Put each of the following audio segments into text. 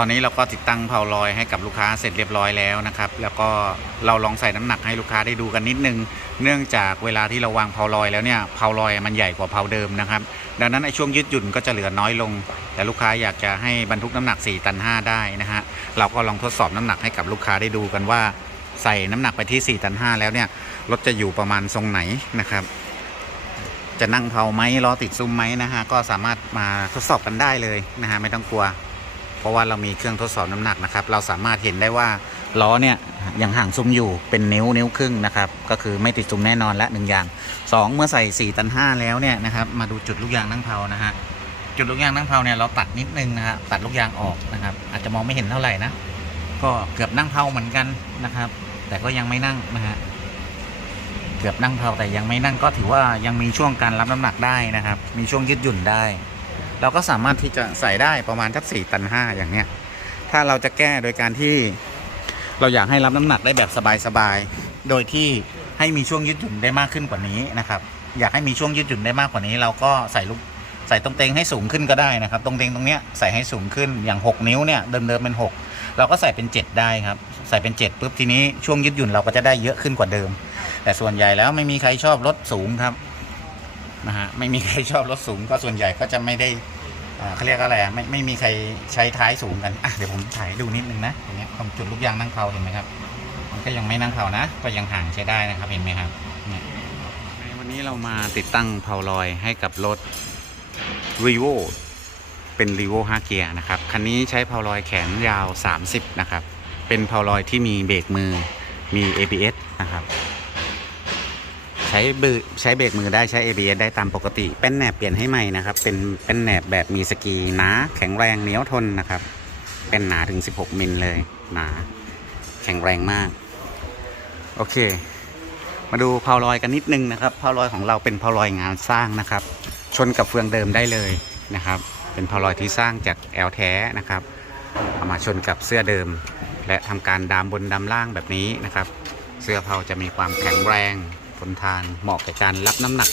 ตอนนี้เราก็ติดตั้งเพาลอยให้กับลูกค้าเสร็จเรียบร้อยแล้วนะครับ แล้วก็เราลองใส่น้ำหนักให้ลูกค้าได้ดูกันนิดนึง เนื่องจากเวลาที่เราวางเพาลอยแล้วเนี่ยเพาลอยมันใหญ่กว่าเพาเดิมนะครับ ดังนั้นไอ้ช่วงยืดหยุ่นก็จะเหลือน้อยลง แต่ลูกค้าอยากจะให้บรรทุกน้ำหนัก 4 ตัน 5 ได้นะฮะ เราก็ลองทดสอบน้ำหนักให้กับลูกค้าได้ดูกันว่า ใส่น้ำหนักไปที่ 4 ตัน 5 แล้วเนี่ยรถจะอยู่ประมาณทรงไหนนะครับ จะนั่งเพาไหมล้อติดซุ้มไหมนะฮะก็สามารถมาทดสอบกันได้เลยนะฮะไม่ต้องกลัว เพราะว่าเรามีเครื่องทดสอบน้ำหนักนะครับ เราสามารถเห็นได้ว่าล้อเนี่ยยังห่างซุ้มอยู่เป็นนิ้วนิ้วครึ่งนะครับ ก็คือไม่ติดซุ้มแน่นอนและหนึ่งอย่างสองเมื่อใส่4ตัน5แล้วเนี่ยนะครับมาดูจุดลูกยางนั่งเพานะฮะจุดลูกยางนั่งเพาเนี่ยเราตัดนิดนึงนะฮะตัดลูกยางออกนะครับ อาจจะมองไม่เห็นเท่าไหร่นะก็เกือบนั่งเพาเหมือนกันนะครับ แต่ก็ยังไม่นั่งนะฮะเกือบนั่งเพาแต่ยังไม่นั่งก็ถือว่ายังมีช่วงการรับน้ำหนักได้นะครับ มีช่วงยืดหยุ่นได้ เราก็สามารถที่จะใส่ได้ประมาณสักสี่ตันห้าอย่างเนี้ย ถ้าเราจะแก้โดยการที่เราอยากให้รับน้ำหนักได้แบบสบายๆ โดยที่ให้มีช่วงยืดหยุ่นได้มากขึ้นกว่านี้นะครับ อยากให้มีช่วงยืดหยุ่นได้มากกว่านี้ เราก็ใส่ลูกใส่ตรงเตงให้สูงขึ้นก็ได้นะครับ ตรงเตงตรงเนี้ยใส่ให้สูงขึ้นอย่าง 6 นิ้วเนี่ยเดิมๆเป็น 6 เราก็ใส่เป็น 7 ได้ครับ ใส่เป็น 7ปุ๊บทีนี้ช่วงยืดหยุ่นเราก็จะได้เยอะขึ้นกว่าเดิม แต่ส่วนใหญ่แล้วไม่มีใครชอบรถสูงครับ นะฮะไม่มีใครชอบรถสูงก็ส่วนใหญ่ก็จะไม่ได้เขาเรียกอะไรไม่ไม่มีใครใช้ท้ายสูงกันอะเดี๋ยวผมถ่ายดูนิดนึงนะตรงนี้ตรงจุดลูกยางนั่งเขาเห็นไหมครับ มันก็ยังไม่นั่งเขานะ ก็ยังห่างใช้ได้นะครับเห็นไหมครับเนี่ยวันนี้เรามาติดตั้งเพาลอยให้กับรถ r e v o เป็น r e v o 5เกียร์นะครับคันนี้ใช้เพาลอยแขนยาว 30 นะครับ เป็นเพาลอยที่มีเบรกมือมี ABS นะครับ ใช้เบรกใช้เบรกมือได้ใช้ ABS ได้ตามปกติ เป็นแหนบเปลี่ยนให้ใหม่นะครับ เป็นเป็นแหนบแบบมีสกีหนาแข็งแรงเหนียวทนนะครับ เป็นหนาถึง 16 มิลเลยหนาแข็งแรงมาก โอเค มาดูเพาลอยกันนิดนึงนะครับเพาลอยของเราเป็นเพาลอยงานสร้างนะครับ ชนกับเฟืองเดิมได้เลยนะครับ เป็นเพาลอยที่สร้างจากแอลแท้นะครับเอามาชนกับเสื้อเดิม และทำการดามบนดามล่างแบบนี้นะครับ เสื้อเพาจะมีความแข็งแรง ทนทานเหมาะแก่การรับน้ำหนัก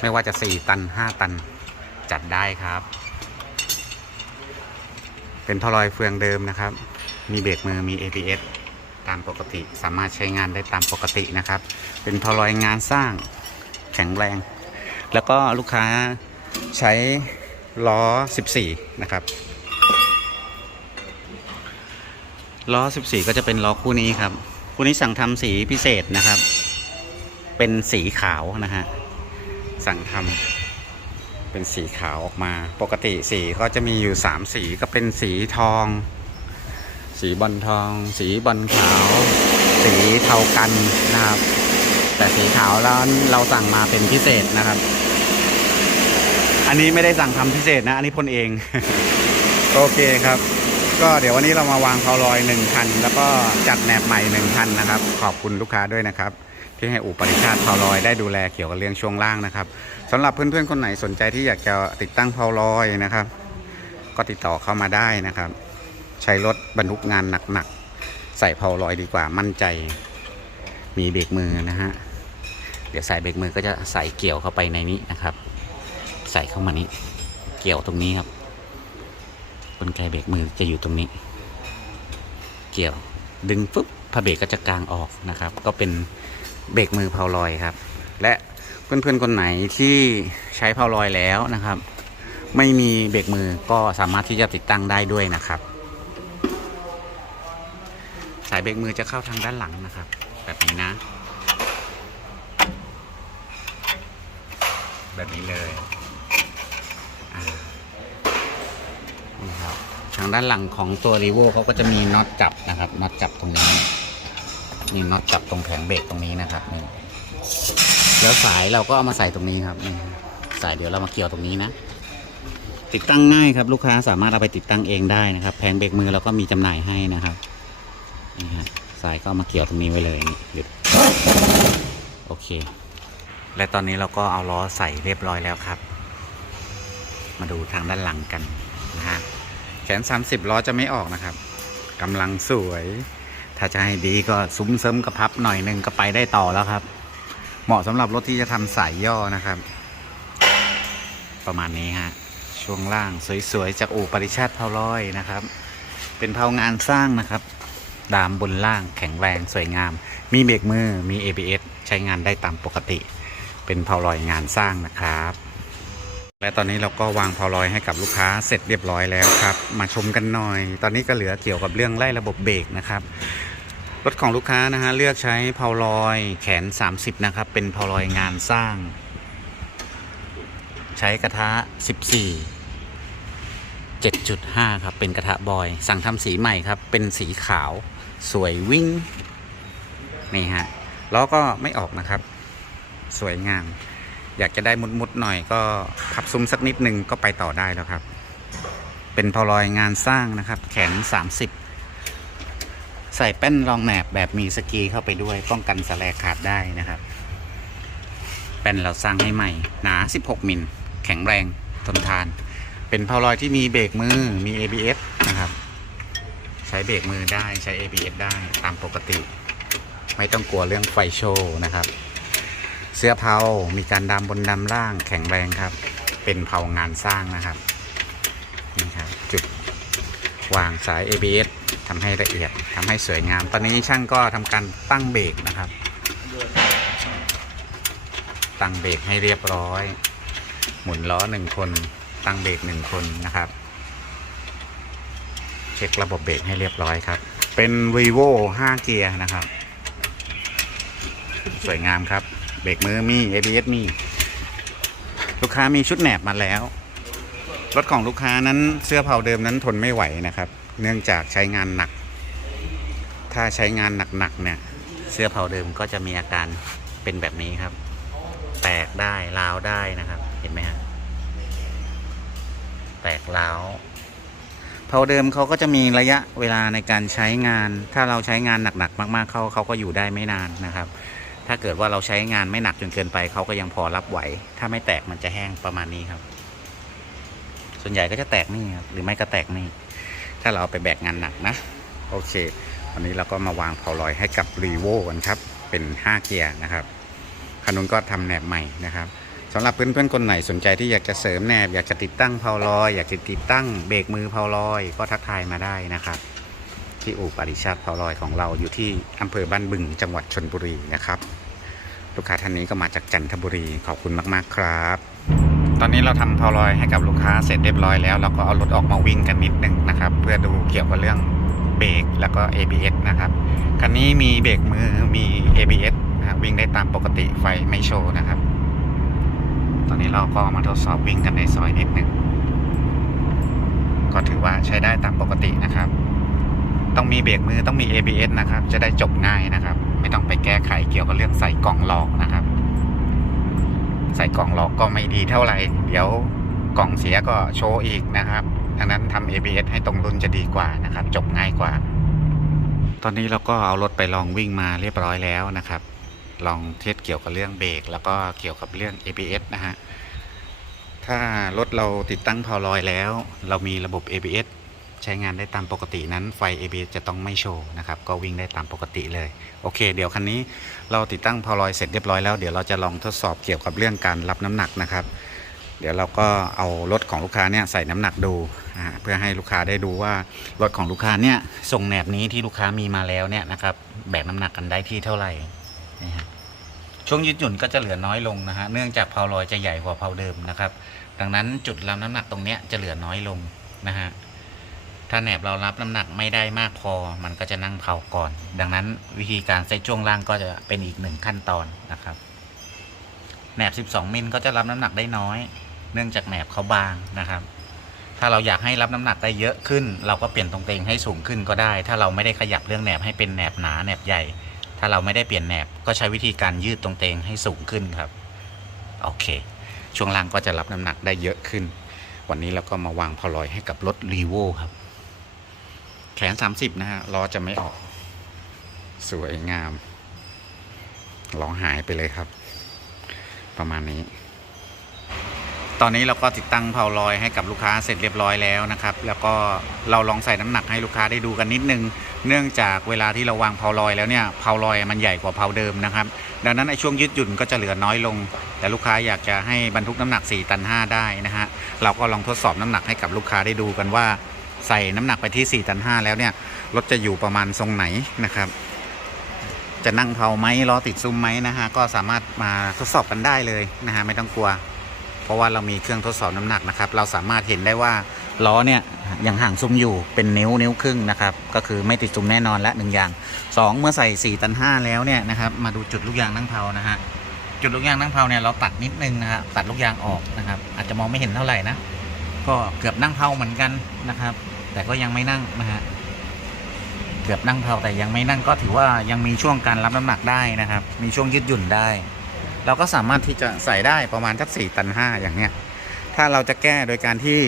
ไม่ว่าจะ 4 ตัน 5 ตันจัดได้ครับ เป็นเพาลอยเฟืองเดิมนะครับ มีเบรกมือมี ABS ตามปกติสามารถใช้งานได้ตามปกตินะครับ เป็นเพาลอยงานสร้างแข็งแรง แล้วก็ลูกค้าใช้ล้อ 14 นะครับล้อ 14 ก็จะเป็นล้อคู่นี้ครับ คู่นี้สั่งทำสีพิเศษนะครับ เป็นสีขาวนะฮะ สั่งทำเป็นสีขาวออกมา ปกติสีก็จะมีอยู่3สีก็เป็นสีทอง สีบอลทอง สีบอลขาว สีเทากันนะครับ แต่สีขาวแล้วเราสั่งมาเป็นพิเศษนะครับ อันนี้ไม่ได้สั่งทำพิเศษนะ อันนี้พ่นเอง โอเคครับก็เดี๋ยววันนี้เรามาวางเพาลอยหนึ่งคัน แล้วก็จัดแหนบใหม่หนึ่งคันนะครับ ขอบคุณลูกค้าด้วยนะครับ ที่ให้อุปริชาติเพาลอยได้ดูแลเกี่ยวกับเรื่องช่วงล่างนะครับสำหรับเพื่อนๆคนไหนสนใจที่อยากจะติดตั้งเพาลอยนะครับ ก็ติดต่อเข้ามาได้นะครับ ใช้รถบรรทุกงานหนักๆใส่เพาลอยดีกว่ามั่นใจ มีเบรกมือนะฮะเดี๋ยวใส่เบรกมือก็จะใส่เกี่ยวเข้าไปในนี้นะครับ ใส่เข้ามานี้ เกี่ยวตรงนี้ครับกลไกเบรกมือจะอยู่ตรงนี้ เกี่ยวดึงปุ๊บผ้าเบรกก็จะกลางออกนะครับ ก็เป็น เบรกมือเพาลอยครับ และเพื่อนๆคนไหนที่ใช้เพาลอยแล้วนะครับ ไม่มีเบรกมือก็สามารถที่จะติดตั้งได้ด้วยนะครับ สายเบรกมือจะเข้าทางด้านหลังนะครับ แบบนี้นะ แบบนี้เลยนี่ครับทางด้านหลังของตัวรีโวเขาก็จะมีน็อตจับนะครับน็อตจับตรงนี้ นี่น็อตจับตรงแผงเบรกตรงนี้นะครับนี่แล้วสายเราก็เอามาใส่ตรงนี้ครับนี่สายเดี๋ยวเรามาเกี่ยวตรงนี้นะ ติดตั้งง่ายครับ ลูกค้าสามารถเอาไปติดตั้งเองได้นะครับ แผงเบรกมือเราก็มีจำหน่ายให้นะครับนี่ฮะสายก็เอามาเกี่ยวตรงนี้ไว้เลยนี่หยุดโอเค และตอนนี้เราก็เอาล้อใส่เรียบร้อยแล้วครับ มาดูทางด้านหลังกันนะฮะแขน30ล้อจะไม่ออกนะครับกำลังสวย ถ้าจะให้ดีก็ซุ้มเสริมกระพับหน่อยหนึ่งก็ไปได้ต่อแล้วครับ เหมาะสำหรับรถที่จะทำสายย่อนะครับ ประมาณนี้ฮะช่วงล่างสวยๆจากอู่ปริชาติเพาลอยนะครับ เป็นเพางานสร้างนะครับ ดามบนล่างแข็งแรงสวยงาม มีเบรกมือมี ABS ใช้งานได้ตามปกติ เป็นเพาลอยงานสร้างนะครับและตอนนี้เราก็วางเพาลอยให้กับลูกค้าเสร็จเรียบร้อยแล้วครับ มาชมกันหน่อย ตอนนี้ก็เหลือเกี่ยวกับเรื่องไล่ระบบเบรกนะครับ รถของลูกค้านะฮะเลือกใช้เพาลอยแขน 30 นะครับ เป็นเพาลอยงานสร้าง ใช้กระทะ 14 7.5 ครับ เป็นกระทะบอย สั่งทำสีใหม่ครับ เป็นสีขาวสวยวิ่งนี่ฮะล้อก็ไม่ออกนะครับ สวยงาม อยากจะได้มุดๆหน่อยก็ขับซุ้มสักนิดนึงก็ไปต่อได้แล้วครับ เป็นพอลอยงานสร้างนะครับ แขน 30 ใส่แป้นรองแหนบแบบมีสกีเข้าไปด้วย ป้องกันสแลกขาดได้นะครับ แป้นเราสร้างให้ใหม่ หนา 16 มิล แข็งแรงทนทาน เป็นพอลอยที่มีเบรกมือมี ABS นะครับ ใช้เบรกมือได้ใช้ ABS ได้ตามปกติ ไม่ต้องกลัวเรื่องไฟโชว์นะครับ เสื้อเผามีการดำบนดำล่างแข็งแรงครับ เป็นเผางานสร้างนะครับนี่ครับจุดวางสาย ABS ทำให้ละเอียดทำให้สวยงาม ตอนนี้ช่างก็ทำการตั้งเบรกนะครับ ตั้งเบรกให้เรียบร้อย หมุนล้อหนึ่งคน ตั้งเบรกหนึ่งคนนะครับ เช็คระบบเบรกให้เรียบร้อยครับ เป็น vivo 5 เกียร์นะครับ สวยงามครับ เบรกมือมี ABS มี ลูกค้ามีชุดแหนบมาแล้วรถของลูกค้านั้นเสื้อเผาเดิมนั้นทนไม่ไหวนะครับ เนื่องจากใช้งานหนัก ถ้าใช้งานหนักๆเนี่ย เสื้อเผาเดิมก็จะมีอาการเป็นแบบนี้ครับ แตกได้ร้าวได้นะครับ เห็นไหมฮะแตกร้าวเผาเดิมเขาก็จะมีระยะเวลาในการใช้งาน ถ้าเราใช้งานหนักๆมาก ๆเขาเขาก็อยู่ได้ไม่นานนะครับ ถ้าเกิดว่าเราใช้งานไม่หนักจนเกินไปเขาก็ยังพอรับไหว ถ้าไม่แตกมันจะแห้งประมาณนี้ครับ ส่วนใหญ่ก็จะแตกนี่ครับหรือไม่ก็แตกนี่ ถ้าเราไปแบกงานหนักนะ โอเค วันนี้เราก็มาวางเผาลอยให้กับรีโวกันครับ เป็น 5 เกียร์นะครับคันนู้นก็ทำแหนบใหม่นะครับสำหรับเพื่อนๆคนไหนสนใจที่อยากจะเสริมแหนบ อยากจะติดตั้งเผาลอย อยากจะติดตั้งเบรกมือเผาลอย ก็ทักทายมาได้นะครับ ที่อู่ปริชาติเผาลอยของเราอยู่ที่อำเภอบ้านบึงจังหวัดชนบุรีนะครับ ลูกค้าท่านนี้ก็มาจากจันทบุรีขอบคุณมาก ๆ ครับ ตอนนี้เราทำเผาลอยให้กับลูกค้าเสร็จเรียบร้อยแล้วเราก็เอารถออกมาวิ่งกันนิดนึงนะครับ เพื่อดูเกี่ยวกับเรื่องเบรกแล้วก็ ABS นะครับคันนี้มีเบรกมือมี ABS นะครับวิ่งได้ตามปกติไฟไม่โชว์นะครับ ตอนนี้เราก็มาทดสอบวิ่งกันในซอยนิดนึงก็ถือว่าใช้ได้ตามปกตินะครับ ต้องมีเบรกมือต้องมี ABS นะครับ จะได้จบง่ายนะครับ ไม่ต้องไปแก้ไขเกี่ยวกับเรื่องใส่กล่องหลอกนะครับ ใส่กล่องหลอกก็ไม่ดีเท่าไหร่ เดี๋ยวกล่องเสียก็โชว์อีกนะครับดังนั้นทำ ABS ให้ตรงรุ่นจะดีกว่านะครับ จบง่ายกว่า ตอนนี้เราก็เอารถไปลองวิ่งมาเรียบร้อยแล้วนะครับ ลองเทสเกี่ยวกับเรื่องเบรกแล้วก็เกี่ยวกับเรื่อง ABS นะฮะถ้ารถเราติดตั้งพอลอยแล้ว เรามีระบบ ABS ใช้งานได้ตามปกตินั้นไฟ AB จะต้องไม่โชว์นะครับ ก็วิ่งได้ตามปกติเลย โอเค เดี๋ยวคันนี้เราติดตั้งพอลอยเสร็จเรียบร้อยแล้ว เดี๋ยวเราจะลองทดสอบเกี่ยวกับเรื่องการรับน้ำหนักนะครับ เดี๋ยวเราก็เอารถของลูกค้าเนี่ยใส่น้ำหนักดู เพื่อให้ลูกค้าได้ดูว่ารถของลูกค้าเนี่ยส่งแหนบนี้ที่ลูกค้ามีมาแล้วเนี่ยนะครับแบกน้ำหนักกันได้ที่เท่าไหร่นี่ฮะช่วงยืดหยุ่นก็จะเหลือน้อยลงนะฮะเนื่องจากเพาลอยจะใหญ่กว่าเพาเดิมนะครับ ดังนั้นจุดรับน้ำหนักตรงเนี้ยจะเหลือน้อยลงนะฮะ ถ้าแหนบเรารับน้ำหนักไม่ได้มากพอ มันก็จะนั่งเผาก่อน ดังนั้นวิธีการเซตช่วงล่างก็จะเป็นอีกหนึ่งขั้นตอนนะครับแหนบ 12 มิลก็จะรับน้ำหนักได้น้อย เนื่องจากแหนบเขาบางนะครับ ถ้าเราอยากให้รับน้ำหนักได้เยอะขึ้น เราก็เปลี่ยนตรงเตงให้สูงขึ้นก็ได้ ถ้าเราไม่ได้ขยับเรื่องแหนบให้เป็นแหนบหนาแหนบใหญ่ ถ้าเราไม่ได้เปลี่ยนแหนบก็ใช้วิธีการยืดตรงเตงให้สูงขึ้นครับ โอเค ช่วงล่างก็จะรับน้ำหนักได้เยอะขึ้น วันนี้เราก็มาวางพอลอยให้กับรถรีโวครับ ขน30นะฮะล้อจะไม่ออก สวยงามล้อหายไปเลยครับ ประมาณนี้ ตอนนี้เราก็ติดตั้งเพาลอยให้กับลูกค้าเสร็จเรียบร้อยแล้วนะครับ แล้วก็เราลองใส่น้ำหนักให้ลูกค้าได้ดูกันนิดนึง เนื่องจากเวลาที่เราวางเพาลอยแล้วเนี่ยเพาลอยมันใหญ่กว่าเพาเดิมนะครับ ดังนั้นไอ้ช่วงยืดหยุ่นก็จะเหลือน้อยลง แต่ลูกค้าอยากจะให้บรรทุกน้ำหนัก 4 ตัน 5 ได้นะฮะเราก็ลองทดสอบน้ำหนักให้กับลูกค้าได้ดูกันว่า ใส่น้ำหนักไปที่ 4 ตัน 5 แล้วเนี่ย รถจะอยู่ประมาณทรงไหนนะครับ จะนั่งเผาไหมล้อติดซุ้มไหมนะฮะ ก็สามารถมาทดสอบกันได้เลยนะฮะ ไม่ต้องกลัว เพราะว่าเรามีเครื่องทดสอบน้ำหนักนะครับ เราสามารถเห็นได้ว่าล้อเนี่ยยังห่างซุ้มอยู่เป็นนิ้วนิ้วครึ่งนะครับ ก็คือไม่ติดซุ้มแน่นอนและหนึ่งอย่างสองเมื่อใส่ 4 ตัน 5 แล้วเนี่ยนะครับมาดูจุดลูกยางนั่งเผานะฮะจุดลูกยางนั่งเผาเนี่ยเราตัดนิดนึงนะฮะตัดลูกยางออกนะครับ อาจจะมองไม่เห็นเท่าไหร่นะก็เกือบนั่งเผาเหมือนกันนะครับ แต่ก็ยังไม่นั่งนะฮะเกือบนั่งเผาแต่ยังไม่นั่งก็ถือว่ายังมีช่วงการรับน้ำหนักได้นะครับ มีช่วงยืดหยุ่นได้ เราก็สามารถที่จะใส่ได้ประมาณสักสี่ตันห้าอย่างเนี้ยถ้าเราจะแก้โดยการที่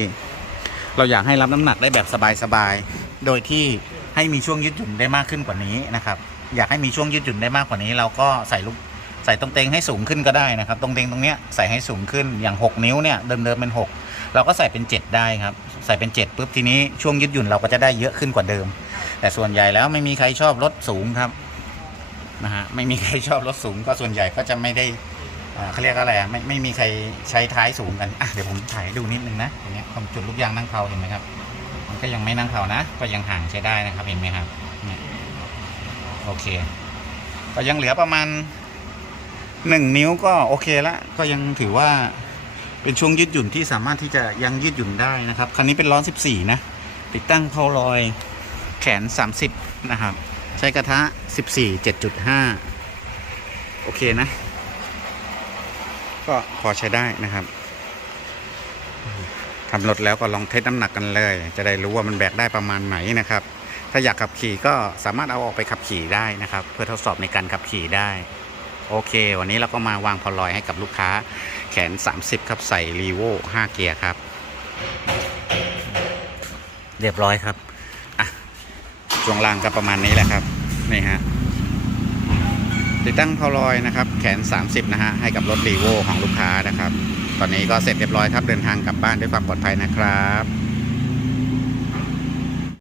เราอยากให้รับน้ำหนักได้แบบสบายๆโดยที่ให้มีช่วงยืดหยุ่นได้มากขึ้นกว่านี้นะครับ อยากให้มีช่วงยืดหยุ่นได้มากกว่านี้ เราก็ใส่ลูกใส่ตรงเตงให้สูงขึ้นก็ได้นะครับ ตรงเตงตรงเนี้ยใส่ให้สูงขึ้นอย่าง 6 นิ้วเนี่ยเดิมเดิมๆเป็น 6 เราก็ใส่เป็น 7 ได้ครับ ใส่เป็น 7ปุ๊บทีนี้ช่วงยืดหยุ่นเราก็จะได้เยอะขึ้นกว่าเดิม แต่ส่วนใหญ่แล้วไม่มีใครชอบรถสูงครับนะฮะไม่มีใครชอบรถสูง ก็ส่วนใหญ่ก็จะไม่ได้เขาเรียกอะไรไม่ไม่มีใครใช้ท้ายสูงกันอะเดี๋ยวผมถ่ายดูนิดนึงนะอย่างเงี้ยตรงจุดลูกยางนั่งเผาเห็นไหมครับมันก็ยังไม่นั่งเผานะ ก็ยังห่างใช้ได้นะครับเห็นไหมครับโอเค ก็ยังเหลือประมาณหนึ่งนิ้วก็โอเคละก็ยังถือว่า เป็นช่วงยืดหยุ่นที่สามารถที่จะยังยืดหยุ่นได้นะครับ คันนี้เป็นล้อ 14 นะ ติดตั้งเพาลอยแขน 30 นะครับ ใช้กระทะ 14 7.5 โอเคนะ ก็พอใช้ได้นะครับทำรถแล้วก็ลองเทสน้ำหนักกันเลย จะได้รู้ว่ามันแบกได้ประมาณไหนนะครับ ถ้าอยากขับขี่ก็สามารถเอาออกไปขับขี่ได้นะครับ เพื่อทดสอบในการขับขี่ได้ โอเค วันนี้เราก็มาวางพอลอยให้กับลูกค้าแขน 30 ครับใส่รีโว5เกียร์ครับ เรียบร้อยครับอะช่วงล่างก็ประมาณนี้แหละครับนี่ฮะติดตั้งเพาลอยนะครับ แขน 30 นะฮะให้กับรถรีโวของลูกค้านะครับ ตอนนี้ก็เสร็จเรียบร้อยครับเดินทางกลับบ้านด้วยความปลอดภัยนะครับ